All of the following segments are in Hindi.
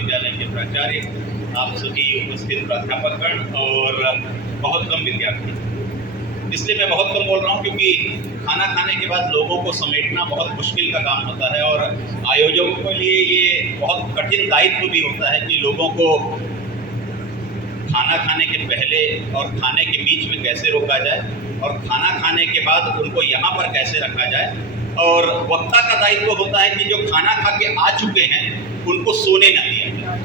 महाविद्यालय के प्राचार्य, आप सभी उपस्थित प्राध्यापकगण और बहुत कम विद्यार्थी। इसलिए मैं बहुत कम बोल रहा हूँ क्योंकि खाना खाने के बाद लोगों को समेटना बहुत मुश्किल का काम होता है और आयोजकों के लिए ये बहुत कठिन दायित्व भी होता है कि लोगों को खाना खाने के पहले और खाने के बीच में कैसे रोका जाए और खाना खाने के बाद उनको यहाँ पर कैसे रखा जाए। और वक्ता का दायित्व होता है कि जो खाना खा के आ चुके हैं उनको सोने न दिया जाए।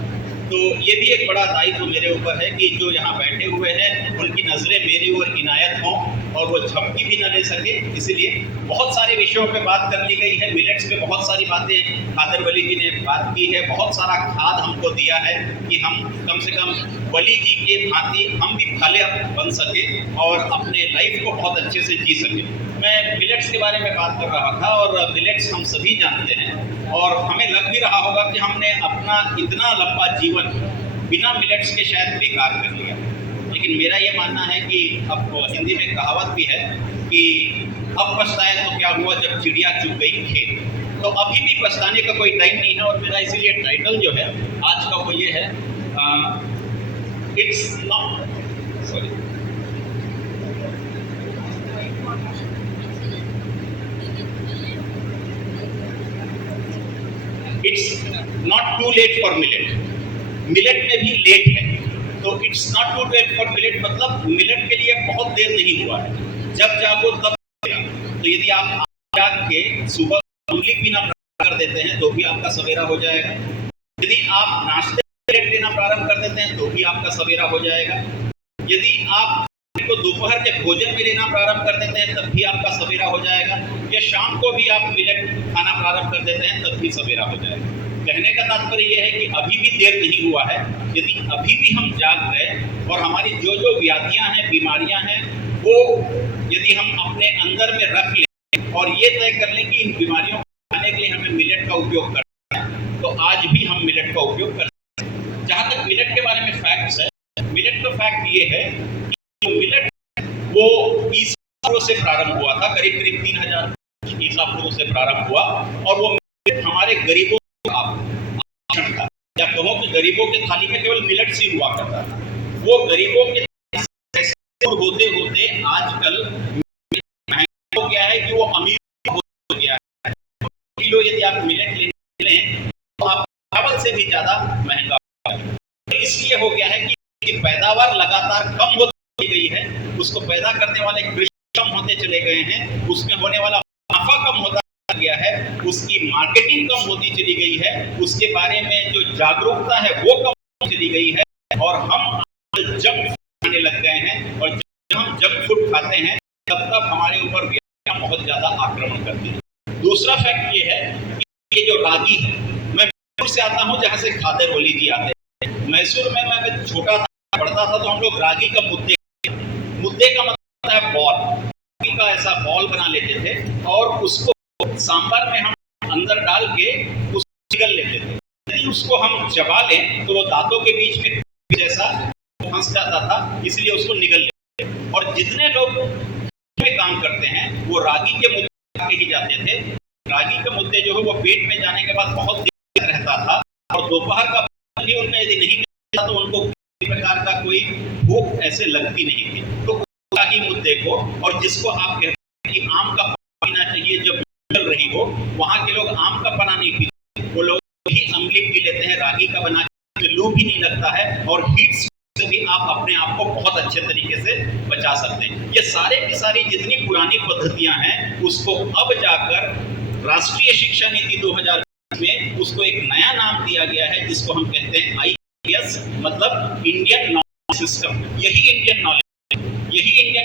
तो ये भी एक बड़ा दायित्व मेरे ऊपर है कि जो यहाँ बैठे हुए हैं उनकी नज़रें मेरी ओर इनायत हों और वो झपकी भी न ले सके। इसीलिए बहुत सारे विषयों पे बात कर ली गई है। मिलेट्स पे बहुत सारी बातें खादर वली जी ने बात की है। बहुत सारा खाद हमको दिया है कि हम कम से कम वली जी के भांति हम भी फले बन सके और अपने लाइफ को बहुत अच्छे से जी सके। मैं मिलेट्स के बारे में बात कर रहा था और मिलेट्स हम सभी जानते हैं और हमें लग भी रहा होगा कि हमने अपना इतना लंबा जीवन बिना मिलेट्स के शायद बेकार कर लिया। लेकिन मेरा ये मानना है कि अब हिंदी में कहावत भी है कि अब पछताए तो क्या हुआ जब चिड़िया चुग गई खेत। तो अभी भी पछताने का कोई टाइम नहीं है और मेरा इसीलिए टाइटल जो है आज का वो ये है, it's not too late for millet. Millet में भी लेट है, तो it's not too late for millet मतलब मिलेट के लिए बहुत देर नहीं हुआ है। जब जागो तब। तो यदि आप जाग के सुबह उंगली पीना प्रारंभ कर देते हैं तो भी आपका सवेरा हो जाएगा। यदि आप नाश्ते मिलेट लेना प्रारंभ कर देते हैं तो भी आपका सवेरा हो जाएगा। यदि आप तो दोपहर के भोजन में लेना प्रारंभ कर देते हैं तब भी आपका सवेरा हो जाएगा। या शाम को भी आप मिलेट खाना प्रारंभ कर देते हैं तब भी सवेरा हो जाएगा। कहने का तात्पर्य यह है कि अभी भी देर नहीं हुआ है। यदि अभी भी हम जाग गए और हमारी जो जो व्याधियां हैं, बीमारियां हैं, वो यदि हम अपने अंदर में रख लें और ये तय कर लें कि इन बीमारियों को खाने के लिए हमें मिलेट का उपयोग करना है, तो आज भी हम मिलेट का उपयोग कर सकते हैं। जहाँ तक मिलेट के बारे में फैक्ट्स है, मिलेट का फैक्ट ये है कि मिलेट वो ईसा से प्रारंभ हुआ था, करीब करीब 3000 ईसा पूर्व से प्रारंभ हुआ और वो हमारे गरीबों था, या कहो कि गरीबों के थाली में केवल मिलेट्स ही हुआ करता था। वो गरीबों के होते होते आजकल हो गया है कि वो अमीर हो गया है। किलो यदि आप मिलेट लें तो आप चावल से भी ज्यादा महंगा होगा। इसलिए हो गया है कि पैदावार लगातार कम होती गई है, उसको पैदा करने वाले कृषि कम होते चले गए हैं, उसमें होने वाला मुनाफा कम होता गया है, उसकी मार्केटिंग कम होती चली गई है, उसके बारे में जो जागरूकता है वो कम चली गई है और हम जंक खाने लग गए हैं। और जब हम जंक फूड खाते हैं तब तक हमारे ऊपर बीमारियां बहुत ज्यादा आक्रमण करती हैं। दूसरा फैक्ट ये है कि ये जो रागी है, मैं मैसूर से आता हूँ जहाँ से खादर वली जी आते हैं। मैसूर में मैं छोटा था, पढ़ता था, तो हम लोग रागी का मुद्दे का मतलब है बॉल, रागी का ऐसा बॉल बना लेते थे और उसको सांभर में हम अंदर डाल के उसको निगल लेते थे। यदि उसको हम चबा लें तो वो दांतों के बीच में जैसा फंस जाता था, इसलिए उसको निगल लेते थे। और जितने लोग में काम करते हैं वो रागी के मुद्दे खाके ही जाते थे। रागी के मुद्दे जो है वो पेट में जाने के बाद बहुत देर रहता था और दोपहर का भी उनका यदि नहीं मिलता तो उनको किसी प्रकार का कोई भूख ऐसे लगती नहीं थी। तो रागी मुद्दे को, और जिसको आप कहते हैं कि आम का पीना चाहिए जब चल रही हो, वहाँ के लोग आम का पना नहीं पीते, वो लोग ही अमली पी लेते हैं। रागी का बना के लू भी नहीं लगता है और हीट से भी आप अपने आप को बहुत अच्छे तरीके से बचा सकते हैं। ये सारे की सारी जितनी पुरानी पद्धतियां हैं उसको अब जाकर राष्ट्रीय शिक्षा नीति 2020 में उसको एक नया नाम दिया गया है जिसको हम कहते हैं IPS, मतलब इंडियन नॉलेज सिस्टम। यही इंडियन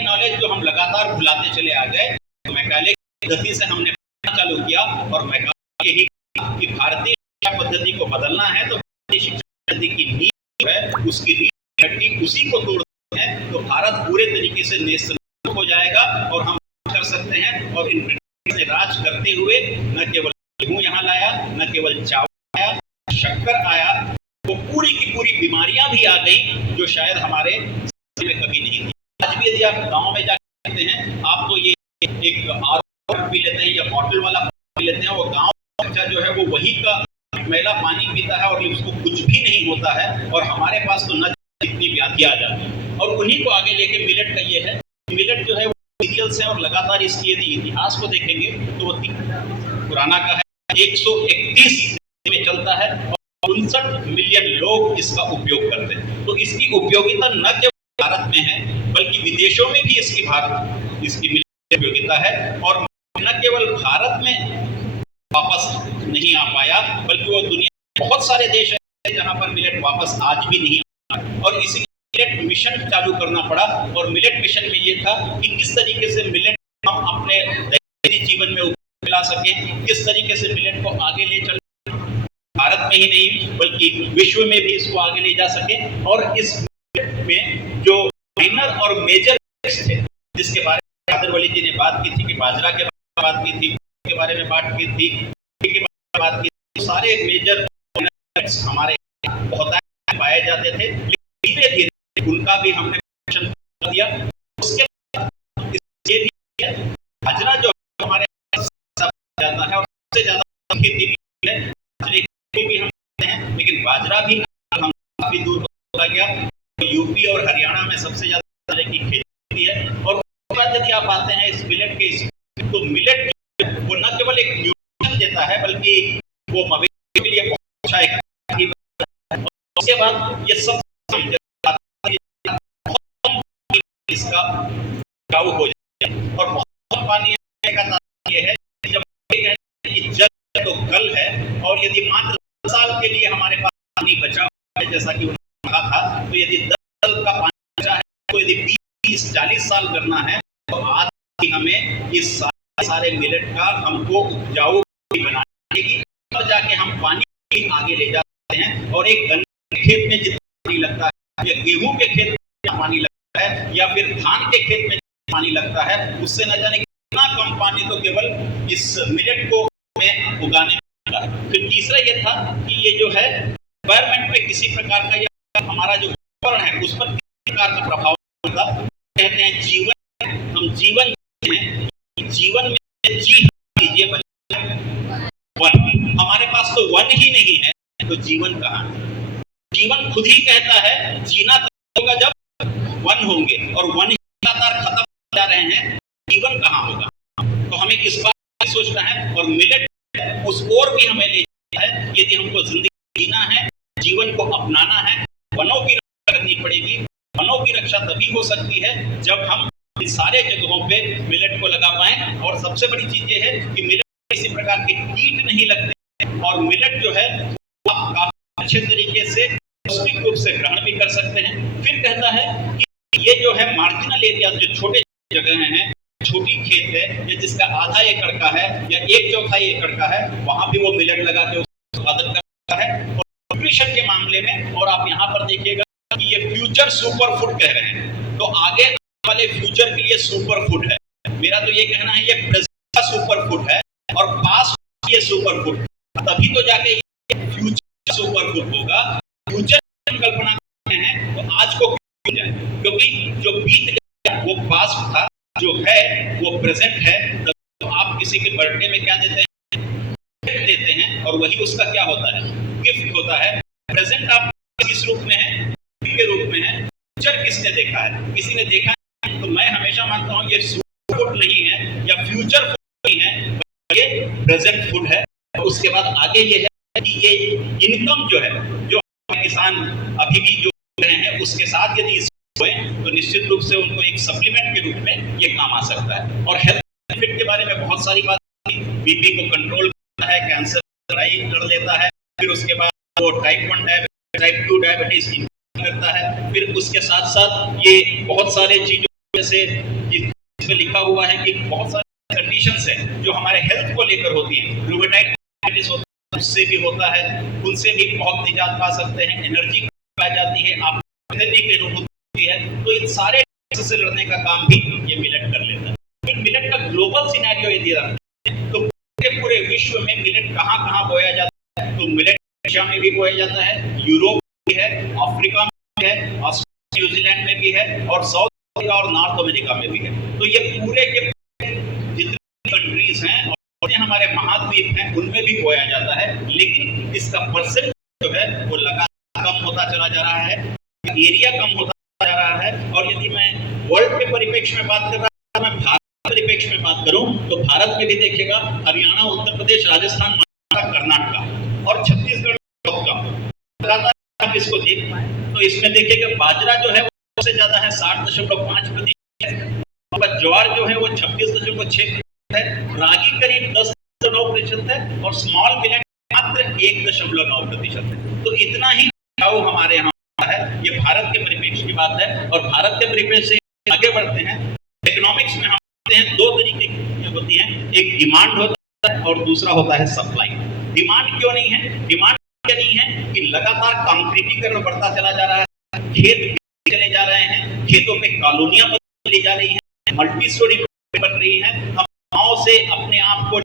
नॉलेज जो हम लगातार भुलाते चले आ गए। तो मैकाले पद्धति से हमने चालू किया और मैकाले यही कि भारतीय शिक्षा पद्धति को बदलना है तो भारतीय शिक्षा पद्धति की नींव है, उसकी रीढ़ उसी को तोड़ते हैं तो भारत पूरे तरीके से नेस्तनाबूद हो जाएगा और हम कर सकते हैं। और इन ब्रिटिश से राज करते हुए न केवल गेहूं यहाँ लाया, न केवल चावल आया, शक्कर आया, वो पूरी की पूरी बीमारियां भी आ गई जो शायद हमारे में कभी नहीं थी। आज भी यदि आप गाँव में जाकर देखते हैं, आप तो ये एक पी लेते हैं या बॉटल वाला पी लेते हैं, वो गाँव का जो है वो वही का महिला पानी पीता है और उसको कुछ भी नहीं होता है, और हमारे पास तो न इतनी व्याधियां आ जाती हैं। और उन्हीं को आगे लेके मिलेट का ये है, मिलेट जो है वो सीरियल्स है और लगातार इसकी यदि इतिहास को देखेंगे तो वो पुराना का है, 131 में चलता है और 59 मिलियन लोग इसका उपयोग करते हैं। तो इसकी उपयोगिता न केवल भारत में है बल्कि विदेशों में भी इसकी मिलेट उपयोगिता है। और न केवल भारत में वापस नहीं आ पाया बल्कि वो दुनिया में बहुत सारे देश हैं जहां पर मिलेट वापस आज भी नहीं आ पाया, और इसी मिलेट मिशन चालू करना पड़ा। और मिलेट मिशन में ये था कि किस तरीके से मिलेट हम अपने दैनिक जीवन में ला सकें, किस तरीके से मिलेट को आगे ले चल, भारत में ही नहीं बल्कि विश्व में भी इसको आगे ले जा सके। और इस मिलेट में जो माइनर और मेजर थे जिसके बारे में कादरवली जी ने बात की थी कि बाजरा के बात की थी, के बारे में बात की थी, के बात की थी, सारे मेजर हमारे बहुत पाए जाते थे। धीरे धीरे उनका भी हमने दिया। उसके बाद ये भी है बाजरा जो हमारे जाता है और सबसे ज्यादा खेती भी है, बाजरे भी हम करते हैं, लेकिन बाजरा भी हम काफी दूर चला गया। तो यूपी और हरियाणा में सबसे ज्यादा बाजरे की खेती है। और उसके बाद यदि आप आते हैं इस मिलेट के, तो मिलेट वो न केवल एक न्यूट्रिशन देता है बल्कि वो मवेशी के लिए बहुत अच्छा है। उसके बाद ये सब इसका उपजाऊ हो जाए। और बहुत पानी का ये है जब जल तो कल है, और यदि मात्र 10 साल के लिए हमारे पास पानी बचा है जैसा कि उन्होंने कहा था, तो यदि 10 साल का पानी बचा है तो यदि 20-40 साल करना है तो आज हमें इस सारे मिलेट का हमको उपजाऊ बनाने की, तब जाके हम पानी आगे ले जाते हैं। और एक गन्ने के खेत में जितना पानी लगता है या गेहूं के खेत में पानी लगता है या फिर धान के खेत में पानी लगता है, उससे न जाने कितना कम पानी तो केवल इस मिलेट को में उगाने में लगता है। फिर तीसरा ये था कि ये जो है एनवायरमेंट पे किसी प्रकार का या हमारा जो पर्यावरण है उस पर किसी प्रकार का प्रभाव होता। कहते हैं जीवन, हम जीवन में जी लीजिए वन, हमारे पास तो वन ही नहीं है तो जीवन कहाँ है? जीवन खुद ही कहता है जीना तब होगा जब वन होंगे, और वन ही लगातार खत्म हो जा रहे हैं, जीवन कहाँ होगा? तो हमें इस बात में सोचना है। और मिलेट उस ओर भी हमें ले जाता है, यदि हमको जिंदगी जीना है, जीवन को अपनाना है, वनों की रक्षा करनी पड़ेगी। वनों की रक्षा तभी हो सकती है जब हम इन सारे जगहों पे मिलेट को लगा पाए। और सबसे बड़ी चीज ये है कि मिलेट किसी प्रकार के कीट नहीं लगते, और मिलेट जो है आप काफी अच्छे तरीके से पौष्टिक रूप से ग्रहण भी कर सकते हैं। फिर कहता है कि ये जो है मार्जिनल एरिया, जो छोटे जगह हैं, छोटी खेत है या जिसका आधा एकड़ का है या 1/4 एकड़ का है, वहां भी वो मिलेट लगा के उत्पादन करता है। और न्यूट्रिशन के मामले में, और आप यहाँ पर देखिएगा कि ये फ्यूचर सुपर फूड कह रहे हैं, तो आगे वाले फ्यूचर के लिए सुपर फूड है। मेरा तो ये कहना है ये प्रेजेंट का सुपर फूड है और पास्ट ये सुपर फूड, तभी तो जाके ये फ्यूचर सुपर फूड होगा। फ्यूचर की कल्पना करते हैं तो आज को क्यों जाए, क्योंकि जो बीत गया वो पास्ट था, जो है वो प्रेजेंट है। तो आप किसी के बर्थडे में क्या देते हैं? गिफ्ट देते हैं, और वही उसका क्या होता है? गिफ्ट होता है। प्रेजेंट आप किस रूप में है? के रूप में है। फ्यूचर किसने देखा है? किसी ने देखा है। तो मैं हमेशा मानता हूँ ये सुपर फूड नहीं है या फ्यूचर फूड नहीं है, ये प्रेजेंट फूड है। और उसके बाद आगे ये है कि ये इनकम जो है, जो किसान अभी भी जो रहे हैं उसके साथ यदि तो निश्चित रूप से उनको एक सप्लीमेंट के रूप में ये काम आ सकता है। और हेल्थ बेनिफिट के बारे में बहुत सारी बात, बीपी को कंट्रोल करता है, कैंसर लड़ाई लड़ लेता है, फिर उसके बाद वो टाइप 1 डायबिटीज, टाइप 2 डायबिटीज करता है। फिर उसके साथ साथ ये बहुत सारे चीजों जैसे इसमें लिखा हुआ है कि बहुत सारी कंडीशंस हैं जो हमारे हेल्थ को लेकर होती हैं। रूमेटॉइड आर्थराइटिस होता है, उससे भी होता है, उनसे भी बहुत निजात पा सकते हैं। एनर्जी आ जाती है, आप की अनुभूति है, तो इन सारे से लड़ने का काम भी ये मिलेट कर लेता है। फिर मिलेट का ग्लोबल सिनेरियो यदि रखते हैं तो पूरे विश्व में मिलेट कहाँ बोया जाता है? तो मिलेट एशिया में भी बोया जाता है, यूरोप में है, अफ्रीका में है, ऑस्ट्रेलिया न्यूजीलैंड में भी है, और साउथ अफ्रीका और नॉर्थ अमेरिका में भी है। तो ये पूरे के जितने कंट्रीज हैं और हमारे महाद्वीप द्वीप हैं उनमें भी बोया जाता है, लेकिन इसका परसेंट जो है वो लगातार कम होता चला जा रहा है, एरिया कम होता जा रहा है। और यदि मैं वर्ल्ड के परिप्रेक्ष्य में बात कर रहा हूँ, मैं भारत के परिप्रेक्ष्य में बात करूं तो भारत में भी देखिएगा हरियाणा, उत्तर प्रदेश, राजस्थान, कर्नाटक और छत्तीसगढ़ बहुत कम। लगातार आप इसको देख पाए तो इसमें देखिएगा बाजरा जो है वो सबसे ज्यादा है 60.5%, और ज्वार जो है वो 26.6% है, रागी करीब 10.9% है और स्मॉल मिलेट मात्र 1.9% है। तो इतना ही हमारे यहाँ है। ये भारत के परिप्रेक्ष्य की बात है। और भारत के परिप्रेक्ष्य से आगे बढ़ते हैं, इकोनॉमिक्स में हम हैं दो तरीके की होती है, एक डिमांड होता है और दूसरा होता है सप्लाई। डिमांड क्यों नहीं है? डिमांड क्या नहीं है कि लगातार कंक्रीटीकरण बढ़ता चला जा रहा है, खेत चले जा रहे हैं, खेतों पे कॉलोनियां बदली जा रही हैं, मल्टी स्टोरी बन रही है। हम गांव से अपने आप को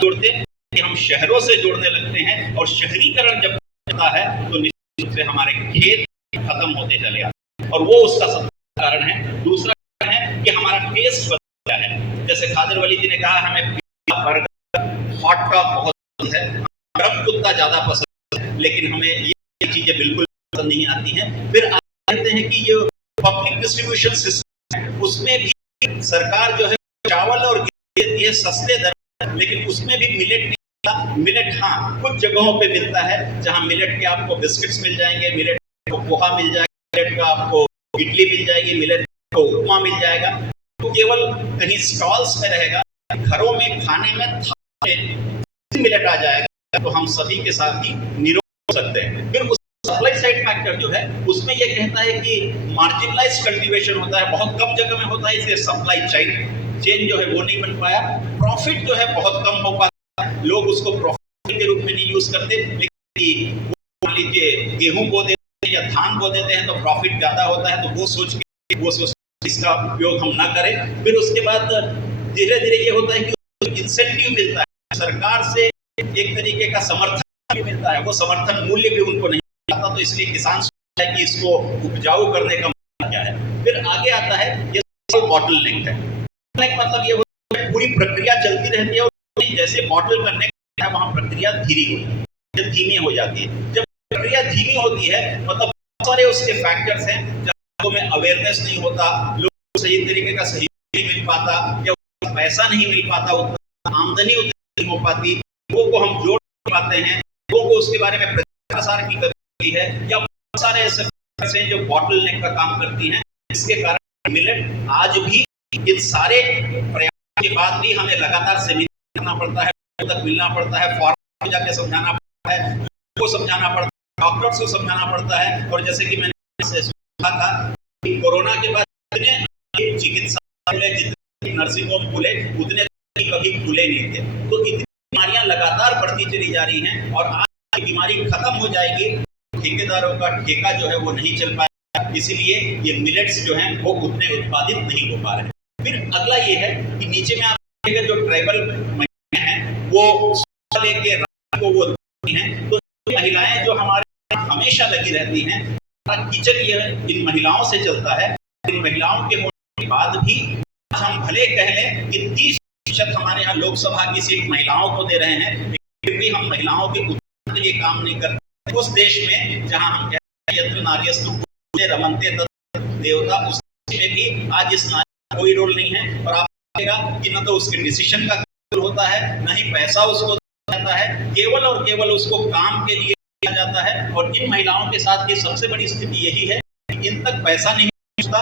जोड़ते हैं, हम शहरों से जोड़ने लगते हैं और शहरीकरण जब होता है तो निश्चित रूप से हमारे खेत खत्म होते चले आते हैं और वो उसका सबसे कारण है। दूसरा कारण है कि हमारा टेस्ट बदल गया है। जैसे खादर वली जी ने कहा हमें बर्गर हॉट का बहुत पसंद है, गरम कुत्ता ज्यादा पसंद है, लेकिन हमें ये चीजें बिल्कुल पसंद नहीं आती हैं। फिर कहते हैं कि ये पब्लिक डिस्ट्रीब्यूशन सिस्टम है, उसमें भी सरकार जो है चावल और गेहूं देती है सस्ते दर, लेकिन उसमें भी मिलेट नहीं मिलता। मिलेट हाँ कुछ जगहों पे मिलता है जहां मिलेट के आपको बिस्किट्स मिल जाएंगे, मिलेट को पोहा मिल जाएगा, मिलेट का आपको इडली मिल जाएगी, मिलेट को उपमा मिल जाएगा। तो केवल कहीं स्टॉल्स में रहेगा, घरों में खाने में मिलेट आ जाएगा तो हम सभी के साथ ही निरोग सकते हैं। फिर उस सप्लाई साइड फैक्टर जो है उसमें यह कहता है कि मार्जिनलाइज्ड कल्टीवेशन होता है, बहुत कम जगह में होता है, इसलिए सप्लाई चेन जो है वो नहीं बन पाया। प्रॉफिट जो है बहुत कम हो पाता है, लोग उसको प्रॉफिट के रूप में नहीं यूज करते, लेकिन मान लीजिए गेहूं बो देते हैं या धान बो देते हैं तो प्रॉफिट ज्यादा होता है, तो वो सोच के इसका उपयोग हम ना करें। फिर उसके बाद धीरे धीरे ये होता है कि इंसेंटिव मिलता है, सरकार से एक तरीके का समर्थन भी मिलता है, वो समर्थन मूल्य भी उनको नहीं आता, तो इसलिए किसान सोचता है कि इसको उपजाऊ करने का मतलब क्या है। फिर आगे आता है ये बॉटलनेक है। मतलब ये होता है पूरी प्रक्रिया चलती रहती है और जैसे बॉटल करने का वहां प्रक्रिया धीमी हो जाती है। जब प्रक्रिया धीमी होती है मतलब बहुत सारे उसके फैक्टर्स हैं जहाँ में अवेयरनेस नहीं होता, लोगों को सही तरीके का सही नहीं मिल पाता या पैसा नहीं मिल पाता, उतना आमदनी उतनी नहीं हो पाती, लोगों को हम जोड़ पाते हैं, लोगों को उसके बारे में प्रचार की करती है, या बहुत सारे ऐसे हैं जो बॉटलनेक का काम करती हैं, जिसके कारण मिलेट आज भी इन सारे प्रयासों के बाद भी हमें लगातार सेमिनार करना पड़ता है, तक मिलना पड़ता है, फॉरम में जाके समझाना पड़ता है, को समझाना पड़ता है, डॉक्टर्स को समझाना पड़ता है। और जैसे कि मैंने सुना था कि कोरोना के बाद जितने चिकित्सा खुले, जितने नर्सिंग होम खुले, उतने कभी खुले नहीं थे। तो इतनी बीमारियां लगातार बढ़ती चली जा रही हैं और आज बीमारी खत्म हो जाएगी, ठेकेदारों का ठेका जो है वो नहीं चल पाएगा, इसीलिए ये मिलेट्स जो हैं वो उतने उत्पादित नहीं हो पा रहे हैं। फिर अगला ये है कि नीचे में आप देखिएगा जो ट्राइबल महिलाएं हैं वो लेके वो हैं, तो महिलाएं जो हमारे हमेशा लगी रहती हैं, किचन ये इन महिलाओं से चलता है। इन महिलाओं के होने के बाद भी हम भले कह लें कि 30% हमारे यहाँ लोकसभा की सीट महिलाओं को दे रहे हैं, फिर भी हम महिलाओं के उत्थान के लिए काम नहीं करते। उस देश में जहाँ हम कहते हैं यत्र नार्यस्तु रमन्ते तत्र देवता, उस देश में भी आज इस नारी का कोई रोल नहीं है। और आप देखिएगा कि न तो उसके डिसीजन का होता है, न ही पैसा उसको जाता है, केवल और केवल उसको काम के लिए किया जाता है। और इन महिलाओं के साथ की सबसे बड़ी स्थिति यही है कि इन तक पैसा नहीं पहुंचता,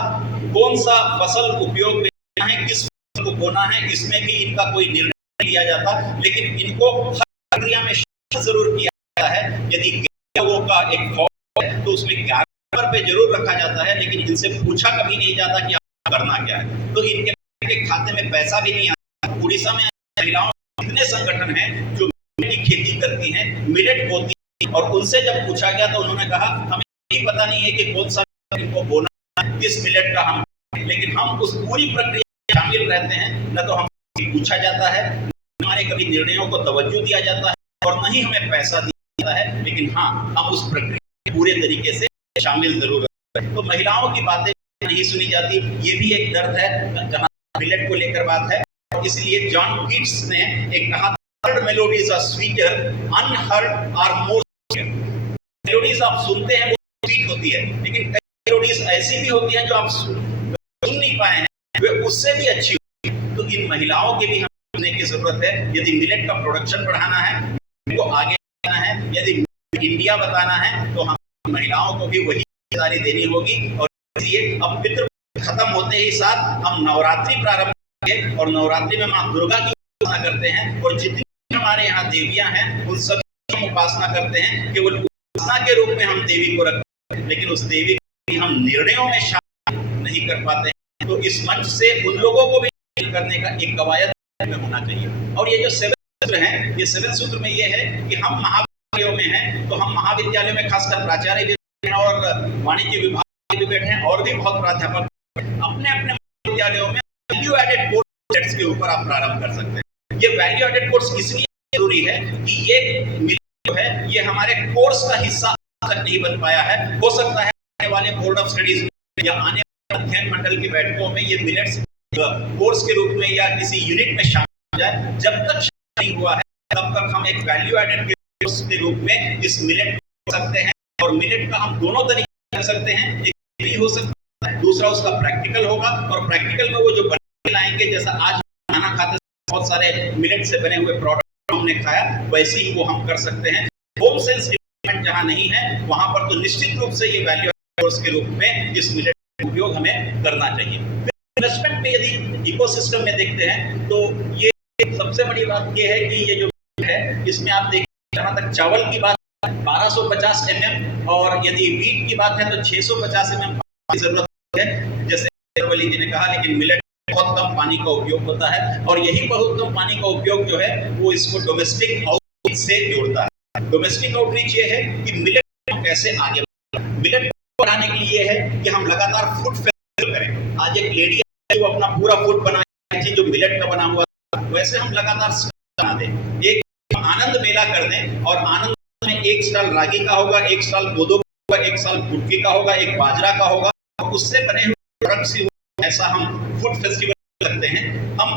कौन सा फसल उपयोग में है, किस फसल को बोना है, इसमें भी इनका कोई निर्णय लिया जाता। लेकिन इनको हर प्रक्रिया में जरूर किया जाता है। यदि लोगों का एक फॉर्म है तो उसमें 11 नंबर पे जरूर रखा जाता है, लेकिन इनसे पूछा कभी नहीं जाता कि आप करना क्या है। तो इनके खाते में पैसा भी नहीं आता। उड़ीसा में महिलाओं इतने संगठन हैं जो मिलेट की खेती करती हैं, मिलेट बोती हैं, और उनसे जब पूछा गया तो उन्होंने कहा हमें ये पता नहीं है कि कौन सा इनको बोना है, किस मिलेट का हम, लेकिन हम उस पूरी प्रक्रिया में शामिल रहते हैं। न तो हमें पूछा जाता है, हमारे कभी निर्णयों को तवज्जो दिया जाता है और न ही हमें पैसा दिया जाता है, लेकिन हाँ हम उस प्रक्रिया पूरे तरीके से शामिल जरूर है। तो महिलाओं की बातें नहीं सुनी जाती, ये भी एक दर्द है जहाँ मिलेट को लेकर बात है। और इसलिए जॉन कीट्स ने एक कहा third melodies are sweeter, unheard are more sweeter. Melodies आप सुनते हैं वो स्वीट होती है, लेकिन कई मेलोडीज ऐसी भी होती हैं जो आप सुन नहीं पाए हैं, वे उससे भी अच्छी होती है। तो इन महिलाओं के भी हमें सुनने की जरूरत है। यदि मिलेट का प्रोडक्शन बढ़ाना है, इनको आगे बढ़ाना है, यदि इंडिया बताना है, तो हम महिलाओं को भी वही जिम्मेदारी देनी होगी। और इसलिए अब पितृ खत्म होते ही साथ हम नवरात्रि प्रारंभ करेंगे और नवरात्रि में माँ दुर्गा की उपासना करते हैं और जितनी हमारे यहाँ देवियां हैं उन सभी की हम उपासना करते हैं। केवल उपासना के रूप में हम देवी को रखते हैं, लेकिन उस देवी को हम निर्णयों में शामिल नहीं कर पाते हैं। तो इस मंच से उन लोगों को भी करने का एक कवायद में होना चाहिए। और ये जो 7 सूत्र हैं, ये 7 सूत्र में ये है कि हम महाविद्यालयों में हैं, तो हम महाविद्यालयों में खासकर प्राचार्य भी और वाणिज्य विभाग भी बैठे हैं और भी बहुत प्राध्यापक अपने अपने विद्यालयों में वैल्यू एडेड कोर्स के ऊपर आप प्रारंभ कर सकते हैं। ये वैल्यू एडेड कोर्स इसलिए जरूरी है कि ये जो है ये हमारे कोर्स का हिस्सा तक नहीं बन पाया है। हो सकता है आने वाले बोर्ड ऑफ स्टडीज या आने वाले अध्ययन मंडल की बैठकों में ये मिलेट्स कोर्स के रूप में या किसी यूनिट में शामिल हो जाए। जब तक नहीं हुआ है तब तक हम एक वैल्यू एडेड कोर्स के रूप में इस मिलेट कर सकते हैं। और मिलेट का हम दोनों तरीके कर सकते हैं, एक भी हो सकता है, दूसरा उसका प्रैक्टिकल होगा। और प्रैक्टिकल में वो जो बना लाएंगे, जैसा आज खाना खाते बहुत सारे मिलेट से बने हुए प्रोडक्ट हमने खाया, वैसे ही वो हम कर सकते हैं। होम सेल्स डिपार्टमेंट जहां नहीं है वहां पर तो निश्चित रूप से ये वैल्यू कोर्स के रूप में इस मिलेट का उपयोग हमें करना चाहिए। इन्वेस्टमेंट में यदि इकोसिस्टम में देखते हैं तो ये सबसे बड़ी बात ये है कि ये जो है इसमें आप देखिए, जहां तक चावल की बात 1250 mm और यदि वीट की बात है तो 650 mm की जरूरत है, जैसे वली जी ने कहा। लेकिन मिलेट बहुत कम पानी का उपयोग होता है और यही बहुत कम पानी का उपयोग जो है वो इसको डोमेस्टिक आउटरीच से जोड़ता है। डोमेस्टिक आउटरीच ये है कि मिलेट को कैसे आगे मिलेट को बढ़ाने के लिए है कि हम लगातार फूड फेस्टिवल करें। आज एक लेडी है जो अपना पूरा फूड बनाई जो मिलेट का बना हुआ, वैसे हम लगातार बना दें, एक आनंद मेला कर दें और आनंद में एक स्टॉल रागी का होगा, एक स्टॉल कोदो का होगा, एक स्टॉल कुटकी का होगा, एक बाजरा का होगा, और उससे बने हुए प्रोडक्ट्स ही ऐसा हम फूड फेस्टिवल कर सकते हैं। हम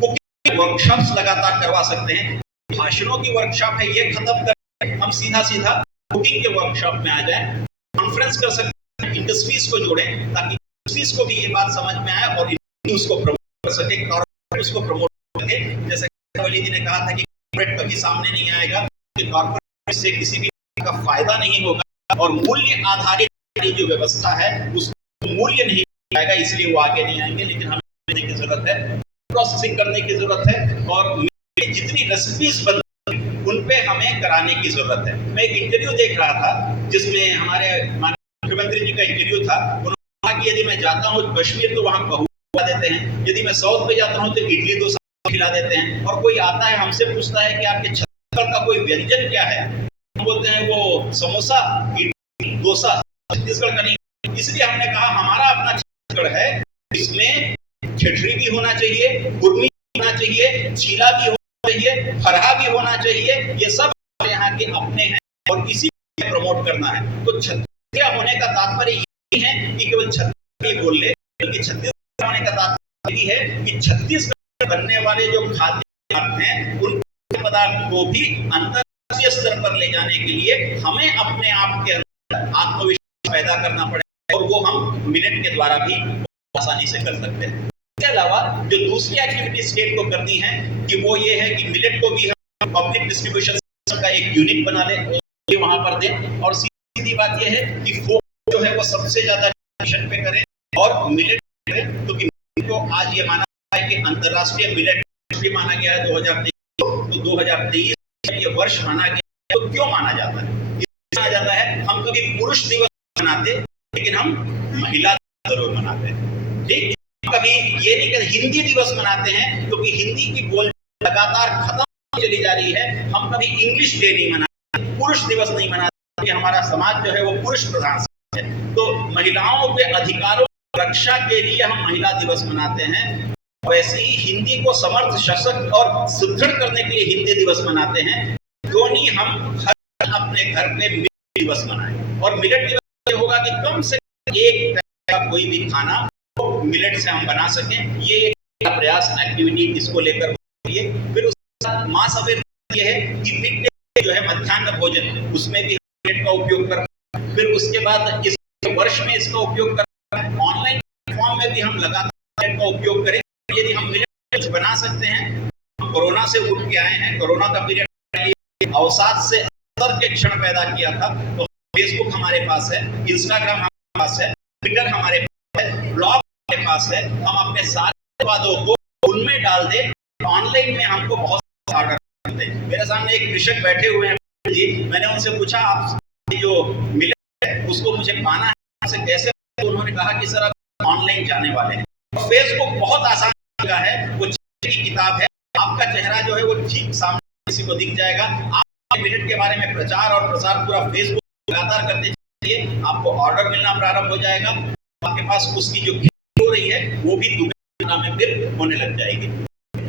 कुकिंग वर्कशॉप्स लगातार करवा सकते हैं। भाषणों की वर्कशॉप है ये खत्म कर हम सीधा कुकिंग के वर्कशॉप में आ जाए। कॉन्फ्रेंस कर सकते हैं, इंडस्ट्रीज को जोड़ें ताकि इंडस्ट्रीज को भी ये बात समझ में आए और उसको प्रमोट कर सके, कॉर्पोरेट उसको प्रमोट कर सके। जैसे वली जी ने कहा था कि कॉर्पोरेट कभी सामने नहीं आएगा, कि कॉर्पोरेट से किसी भी का फायदा नहीं होगा और मूल्य आधारित जो व्यवस्था है उसको मूल्य नहीं आएगा, इसलिए वो आगे नहीं आएंगे। लेकिन हमें करने की जरूरत है, प्रोसेसिंग करने की जरूरत है और जितनी रेसिपीज बनती उन पे हमें कराने की जरूरत है। मैं एक इंटरव्यू देख रहा था जिसमें हमारे मुख्यमंत्री जी का इंटरव्यू था। उन्होंने कहा कि यदि मैं जाता हूँ कश्मीर तो वहाँ कहूँ खिला देते हैं, यदि मैं साउथ पे जाता हूँ तो इडली डोसा खिला देते हैं। और कोई आता है हमसे पूछता है कि आपके छत्तीसगढ़ का कोई व्यंजन क्या है, हम बोलते हैं वो समोसा इडली डोसा, छत्तीसगढ़ का नहीं। इसलिए हमने कहा हमारा अपना छत्तीसगढ़ है, इसमें खिचड़ी भी होना चाहिए, कुर्मी होना चाहिए, चीला भी होना चाहिए, फरहा भी होना चाहिए। ये सब यहाँ के अपने हैं और इसी को प्रमोट करना है। तो छत्तीसगढ़ होने का तात्पर्य ये है कि केवल छत्तीसगढ़ बोल ले, बल्कि छत्तीसगढ़ होने का तात्पर्य ये है कि छत्तीसगढ़ बनने वाले जो खाद्य पदार्थ हैं उन पदार्थ को भी अंतर्राष्ट्रीय स्तर पर ले जाने के लिए हमें अपने आप के अंदर आत्मविश्वास पैदा करना पड़ेगा और वो हम मिलेट के द्वारा भी आसानी से कर सकते हैं। इसके अलावा जो दूसरी एक्टिविटी स्टेट को करनी है कि वो ये है कि मिलेट को भी हम पब्लिक डिस्ट्रीब्यूशन का एक यूनिट बना ले, वहां पर दें। और सीधी बात ये है कि फोक जो है वो सबसे ज्यादा मिशन पे करें और मिलेट क्योंकि तो आज ये माना है कि अंतरराष्ट्रीय मिलेट माना गया है 2023, तो 2023 ये वर्ष माना गया है। तो क्यों माना जाता है? माना जाता है हम कभी पुरुष दिवस मनाते लेकिन हम महिला जरूर मनाते हैं, ठीक। कभी ये नहीं कि हिंदी दिवस मनाते हैं क्योंकि हिंदी की बोल लगातार खत्म चली जा रही है। हम कभी इंग्लिश डे नहीं मनाते, पुरुष दिवस नहीं मनाते, कि हमारा समाज जो है वो पुरुष प्रधान है। तो महिलाओं के अधिकारों की रक्षा के लिए हम महिला दिवस मनाते हैं। वैसे ही हिंदी को समर्थ, सशक्त और सुदृढ़ करने के लिए हिंदी दिवस मनाते हैं। क्यों नहीं हम हर अपने घर पे मिलेट दिवस मनाएं। और मिलेट दिवस ये होगा कि कम से कम एक तरह का कोई भी खाना मिलेट से हम बना सकें। ये प्रयास एक्टिविटी इसको लेकर फिर उसके साथ मास अवेयरनेस ये है कि मिड डे जो है मध्याह्न भोजन, उसमें भी मिलेट का उपयोग कर, फिर उसके बाद इस वर्ष में इसका उपयोग कर, ऑनलाइन प्लेटफॉर्म में भी हम लगातार मिलेट का उपयोग करें। यदि हम मिलेट कुछ बना सकते हैं, कोरोना से उठ के आए हैं, कोरोना का पीरियड अवसाद से असर के क्षण पैदा किया था, तो फेसबुक हमारे पास है, इंस्टाग्राम हमारे पास है, ट्विटर हमारे पास है, ब्लॉग हमारे पास है, हम अपने सारे उत्पादों को उनमें डाल दें, ऑनलाइन में हमको बहुत ऑर्डर करते हैं। मेरे सामने एक कृषक बैठे हुए हैं जी, मैंने उनसे पूछा आप जो मिलेट है उसको मुझे पाना है, उनसे कैसे, तो उन्होंने कहा कि सर आप ऑनलाइन जाने वाले हैं, फेसबुक बहुत आसान जगह है, वो की किताब है, आपका चेहरा जो है वो ठीक सामने किसी को दिख जाएगा। आप मिलेट के बारे में प्रचार और प्रसार पूरा फेसबुक लगातार करते चलिए, आपको ऑर्डर मिलना प्रारंभ हो जाएगा, आपके पास उसकी जो खेती हो रही है वो भी दुगना में फिर होने लग जाएगी।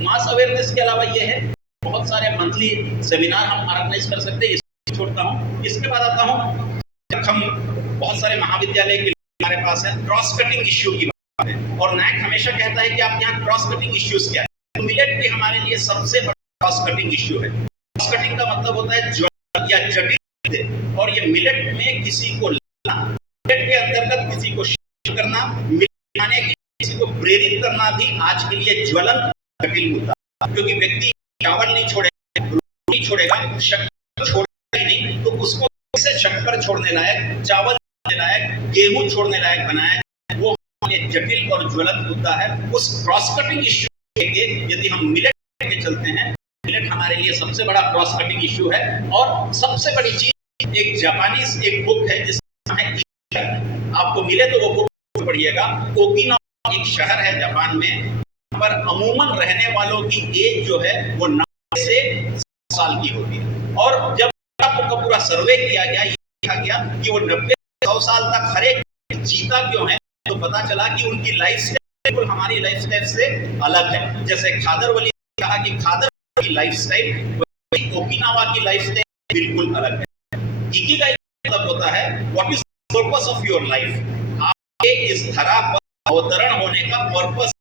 मास अवेयरनेस के अलावा ये है, बहुत सारे मंथली सेमिनार हम ऑर्गेनाइज कर सकते हैं, इसको छोड़ता हूँ। इसके बाद आता हूँ, हम बहुत सारे महाविद्यालय के हमारे पास है क्रॉस कटिंग इश्यू की बात है, और नैक हमेशा कहता है कि आप यहाँ क्रॉस कटिंग इश्यूज क्या है, तो मिलेट भी हमारे लिए सबसे बड़ा क्रॉस कटिंग इश्यू है। क्रॉस कटिंग का मतलब होता है ज्वलन या जटिल, और ये मिलेट में किसी को लाना, मिलेट के अंतर्गत किसी को शिक्षित करना, मिलेट खाने के किसी को प्रेरित करना भी आज के लिए ज्वलंत जटिल मुद्दा है, क्योंकि व्यक्ति चावल नहीं छोड़ेगा, रोटी नहीं छोड़ेगा, शक्कर छोड़ेगा नहीं, तो उसको कैसे शक्कर छोड़ने लायक, चावल छोड़ने लायक, गेहूं छोड़ने लायक बनाया, वो जटिल और ज्वलंत मुद्दा है। उस क्रॉस कटिंग इश्यू के यदि हम मिलेट के चलते हैं, मिलेट हमारे लिए सबसे बड़ा क्रॉस कटिंग इश्यू है। और सबसे बड़ी चीज, एक जापानीज एक बुक है जिसका नाम है, आपको मिले तो वो बुक पढ़िएगा। ओकिनावा एक शहर है जापान में, पर अमूमन रहने वालों की एज जो है वो 90 से 100 साल की होती है, और जब आपको पूरा सर्वे किया गया, ये देखा गया कि वो 90 से 100 साल तक हर एक जीता क्यों है, तो पता चला कि उनकी लाइफ स्टाइल हमारी लाइफ स्टाइल से अलग है। जैसे खादरवली ने कहा कि खादर की लाइफ स्टाइल, ओकिनावा की लाइफ स्टाइल बिल्कुल अलग है। इकिगाई मतलब होता है what is purpose of your life, आपके इस धरा पर अवतरण होने का पर्पस,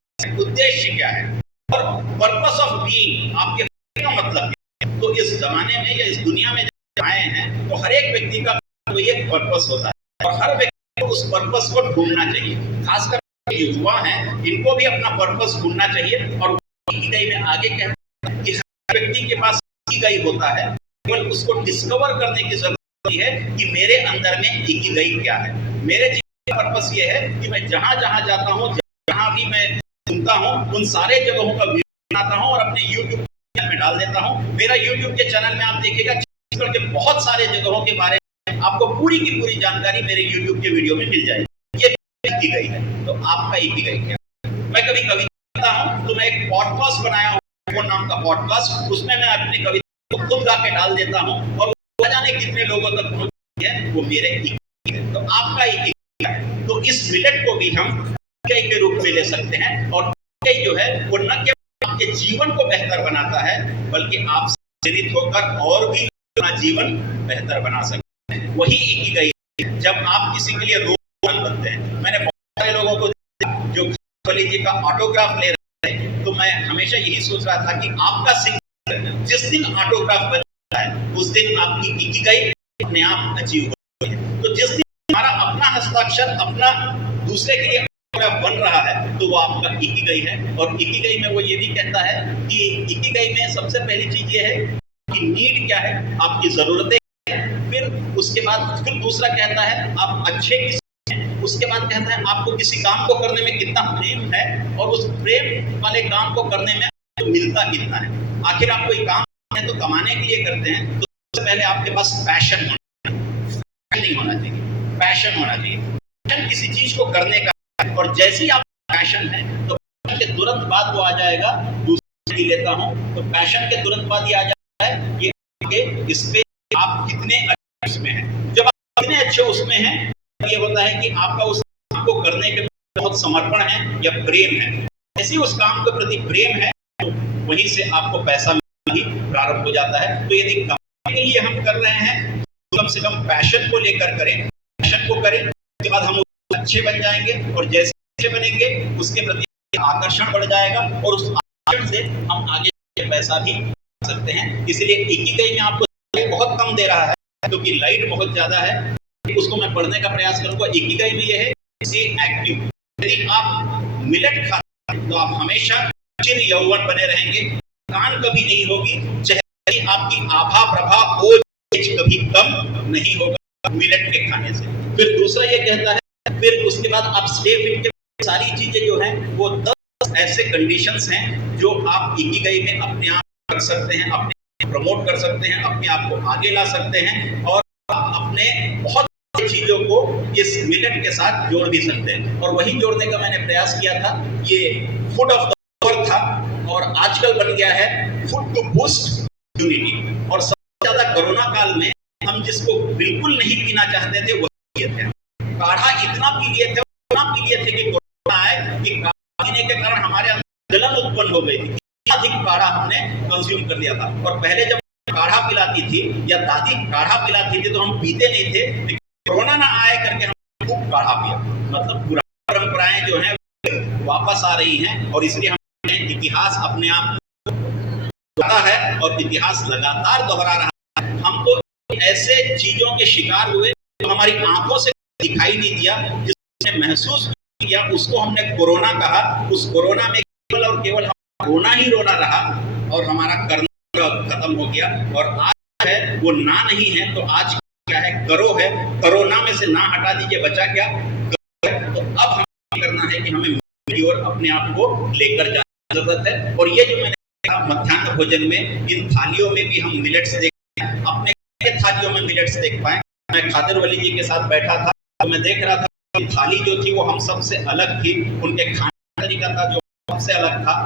उद्देश्य क्या है, और पर्पस ऑफ बीइंग, आपके का मतलब क्या है। तो इस जमाने में या इस दुनिया में जब आए हैं, तो हर एक व्यक्ति का कोई एक पर्पस होता है, और हर व्यक्ति को उस पर्पस को ढूंढना चाहिए। खासकर युवा हैं, इनको भी अपना पर्पस ढूंढना चाहिए। और इकिगाई में आगे कहते हैं कि हर व्यक्ति के पास इकिगाई होता है, केवल उसको डिस्कवर करने की जरूरत है कि मेरे अंदर में इकिगाई क्या है। मेरे जीवन का पर्पस ये है कि मैं जहां जहां जाता हूं, जहां भी मैं सुनता हूं, उन सारे जगहों का वीडियो बनाता हूं और अपने YouTube चैनल में डाल देता हूं। मेरा YouTube के चैनल में आप देखिएगा छत्तीसगढ़ के बहुत सारे जगहों के बारे में आपको पूरी की पूरी जानकारी मेरे YouTube के वीडियो में मिल जाएगी। ये इकिगाई है। तो आपका इकिगाई क्या है? मैं कभी कविता लिखता हूं, तो मैं एक पॉडकास्ट बनाया हूं, वो नाम का पॉडकास्ट, उसमें मैं अपनी कविता को खुद गा के डाल देता हूं, और न जाने कितने लोगों तक पहुंचती है, वो मेरे इकिगाई है। तो आपका इकिगाई है। तो इस मिलेट को भी हम इकिगाई के रूप में ले सकते हैं, और इकिगाई जो है वो न केवल आपके जीवन को बेहतर बनाता है, बल्कि आप प्रेरित होकर और भी अपना जीवन बेहतर बना सकते हैं। वही इकिगाई है। जब आप किसी के लिए रोल बनते हैं, मैंने बहुत सारे लोगों को जो खादरवली जी का ऑटोग्राफ ले रहे हैं, तो मैं हमेशा यही सोच रहा था कि आपका सिग्नेचर जिस दिन ऑटोग्राफ बनता है, उस दिन आपकी इकिगाई अपने आप अचीव होती है। तो जिस दिन हमारा अपना हस्ताक्षर अपना दूसरे के लिए बन रहा है, तो वो आपका इकिगाई है। और इकिगाई में वो ये भी कहता है कि इकिगाई में सबसे पहली चीज ये है कि नीड क्या है, आपकी जरूरतें, फिर उसके बाद फिर दूसरा कहता है आप अच्छे किसी हैं, उसके बाद कहता है आपको किसी काम को करने में कितना प्रेम है, और उस प्रेम वाले काम को करने में तो मिलता कितना है। आखिर आप कोई काम है तो कमाने के लिए करते हैं, तो सबसे पहले आपके पास पैशन नहीं होना चाहिए, पैशन होना चाहिए। पैशन किसी चीज को करने का, और जैसे ही आप पैशन है तो पैशन के तुरंत बाद वो आ जाएगा, दूसरी लेता हूं, तो पैशन के तुरंत बाद ही आ जाता है ये कि इस पे आप कितने अच्छे उसमें हैं। जब आप कितने अच्छे उसमें हैं, तो ये होता है कि आपका उस काम को करने के बहुत समर्पण है या प्रेम है। जैसे उस काम के प्रति प्रेम है, तो वहीं से आपको पैसा मिलना ही प्रारंभ हो जाता है। तो यदि कमाने के लिए हम कर रहे हैं, तो कम से कम पैशन को लेकर करें, पैशन को करें, उसके बाद हम अच्छे बन जाएंगे, और जैसे अच्छे बनेंगे उसके प्रति आकर्षण बढ़ जाएगा, और उस आकर्षण से हम आगे पैसा भी सकते हैं। इसलिए इकिगाई में आपको बहुत कम दे रहा है क्योंकि लाइट बहुत ज्यादा है। उसको मैं पढ़ने का प्रयास करूंगा। इकिगाई में यह है स्टे एक्टिव। यदि आप मिलेट खाते हैं तो आप हमेशा चिर यौवन बने रहेंगे, थकान कभी नहीं होगी, चेहरे आपकी आभा प्रभा ओज कभी कम नहीं होगा मिलेट के खाने से। फिर दूसरा ये कहता है, फिर उसके बाद आप स्टे फिट के सारी चीजें जो हैं वो 10 ऐसे कंडीशंस हैं जो आप इकिगाई में अपने आप कर सकते हैं, अपने प्रमोट कर सकते हैं, अपने आप को आगे ला सकते हैं और अपने बहुत चीजों को इस मिलेट के साथ जोड़ भी सकते हैं। और वही जोड़ने का मैंने प्रयास किया था। ये फूड ऑफ द ईयर था और आजकल बन गया है फूड टू बूस्ट इम्यूनिटी। और सबसे ज्यादा कोरोना काल में हम जिसको बिल्कुल नहीं पीना चाहते थे वो पिए थे। काढ़ा इतना पी लिए थे कि कोरोना आए कि काढ़ा पीने के कारण हमारे अंदर जलन उत्पन्न हो गई थी। अधिक काढ़ा हमने कंज्यूम कर लिया था। और पहले जब काढ़ा पिलाती थी या दादी काढ़ा पिलाती थी तो हम पीते नहीं थे, लेकिन कोरोना ना आए करके हम खूब काढ़ा पिया। मतलब पुरानी परंपराएं जो हैं वापस आ रही हैं और इसलिए हमने इतिहास अपने आप दोहरा है और इतिहास लगातार दोहरा रहा है। हम तो ऐसे चीजों के शिकार हुए जो हमारी आंखों से दिखाई नहीं दिया, जिसने महसूस किया उसको हमने कोरोना कहा। उस कोरोना में केवल और केवल हम रोना ही रोना रहा और हमारा करना खत्म हो गया। और आज है वो ना नहीं है तो आज क्या है, करो है। कोरोना में से ना हटा दीजिए, बचा क्या। तो अब हमें करना है कि हमें और अपने आप को लेकर जाने की जरूरत है। और ये जो मैंने कहा मध्याह्न भोजन में इन थालियों में भी हम मिलेट्स देख पाए, अपने थालियों में मिलेट्स देख पाए। मैं खादर वली जी के साथ बैठा था तो मैं देख रहा था कि थाली जो थी वो हम सबसे अलग थी, उनके खाने का तरीका था जो सबसे अलग था।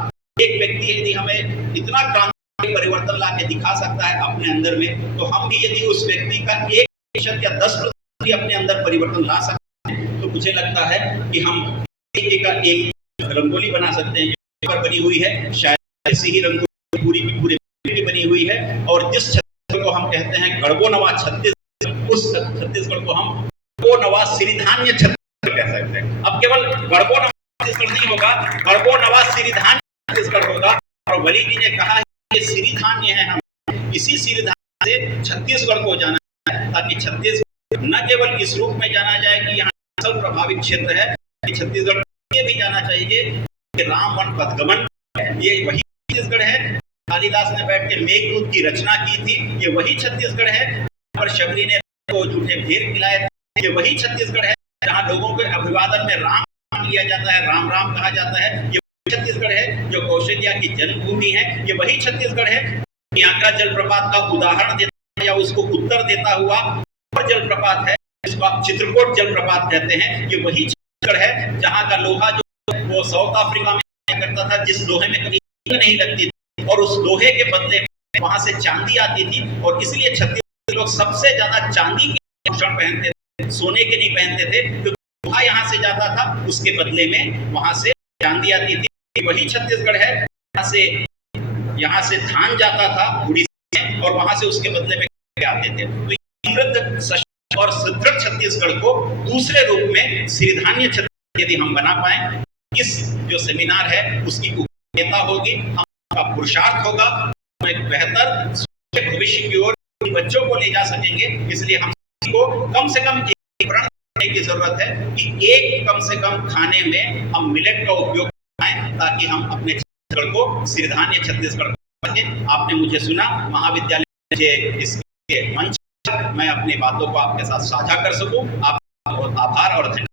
एक व्यक्ति यदि हमें इतना क्रांतिकारी परिवर्तन ला के दिखा सकता है अपने अंदर में, तो हम भी यदि उस व्यक्ति का 1% या 10% भी अपने अंदर परिवर्तन ला सकते हैं तो मुझे लगता है कि हम एक रंगोली बना सकते हैं जो बनी हुई है। शायद ऐसी ही रंगोली पूरी की पूरी की बनी हुई है। और जिस छत्तीसगढ़ को हम कहते हैं गढ़बो नवा छत्तीसगढ़, उस छत्तीसगढ़ को हम गढ़बो नवा सिरिधान्य छत्तीसगढ़ कह सकते हैं। अब केवल गढ़बो नवा छत्तीसगढ़ नहीं होगा, गढ़बो नवा सिरिधान्य छत्तीसगढ़ होगा। और वली जी ने कहा है कि सिरिधान्य है, हम इसी सिरिधान्य से छत्तीसगढ़ को जाना है ताकि छत्तीसगढ़ न केवल इस रूप में जाना जाए कि यहाँ नक्सल प्रभावित क्षेत्र है, छत्तीसगढ़ ये भी जाना चाहिए कि राम वन पथगमन ये वही छत्तीसगढ़ है। कालिदास ने बैठ के मेघदूत की रचना की थी, ये वही छत्तीसगढ़ है। पर शबरी ने को झूठे ढेर खिलाए थे, ये वही छत्तीसगढ़ है। जहाँ लोगों के अभिवादन में राम लिया जाता है, राम राम कहा जाता है, ये छत्तीसगढ़ है। जो कौशल्या की जन्मभूमि है, ये वही छत्तीसगढ़ है। आगरा जलप्रपात का उदाहरण देता है या उसको उत्तर देता हुआ और जलप्रपात है जिसको आप चित्रकूट जलप्रपात कहते हैं, ये वही छत्तीसगढ़ है। जहाँ का लोहा जो वो साउथ अफ्रीका में करता था, जिस लोहे में कभी नहीं लगती थी और उस लोहे के बदले में वहां से चांदी आती थी। और इसलिए छत्तीसगढ़ लोग सबसे ज्यादा चांदी के आभूषण पहनते थे, सोने के नहीं पहनते थे, क्योंकि लोहा यहाँ से जाता था, उसके बदले में वहां से चांदी आती थी। वही छत्तीसगढ़ है। यहाँ से धान जाता था उड़ीसा में और वहां से उसके बदले में आते थे। तो समृद्ध सशक्त और सुदृढ़ छत्तीसगढ़ को दूसरे रूप में सिरिधान्य छत्तीसगढ़ यदि हम बना पाए, इस जो सेमिनार है उसकी उपयोगिता होगी, हमारा पुरुषार्थ होगा, हम एक बेहतर भविष्य की ओर बच्चों को ले जा सकेंगे। इसलिए हम को कम से कम एक प्रण करने की जरूरत है कि एक कम से कम खाने में हम मिलेट का उपयोग करें ताकि हम अपने छत्तीसगढ़ को सिरिधान्य छत्तीसगढ़ सकें। आपने मुझे सुना, महाविद्यालय मुझे इसके मंच मैं अपनी बातों को आपके साथ साझा कर सकूं। आपका बहुत आभार और धन्यवाद।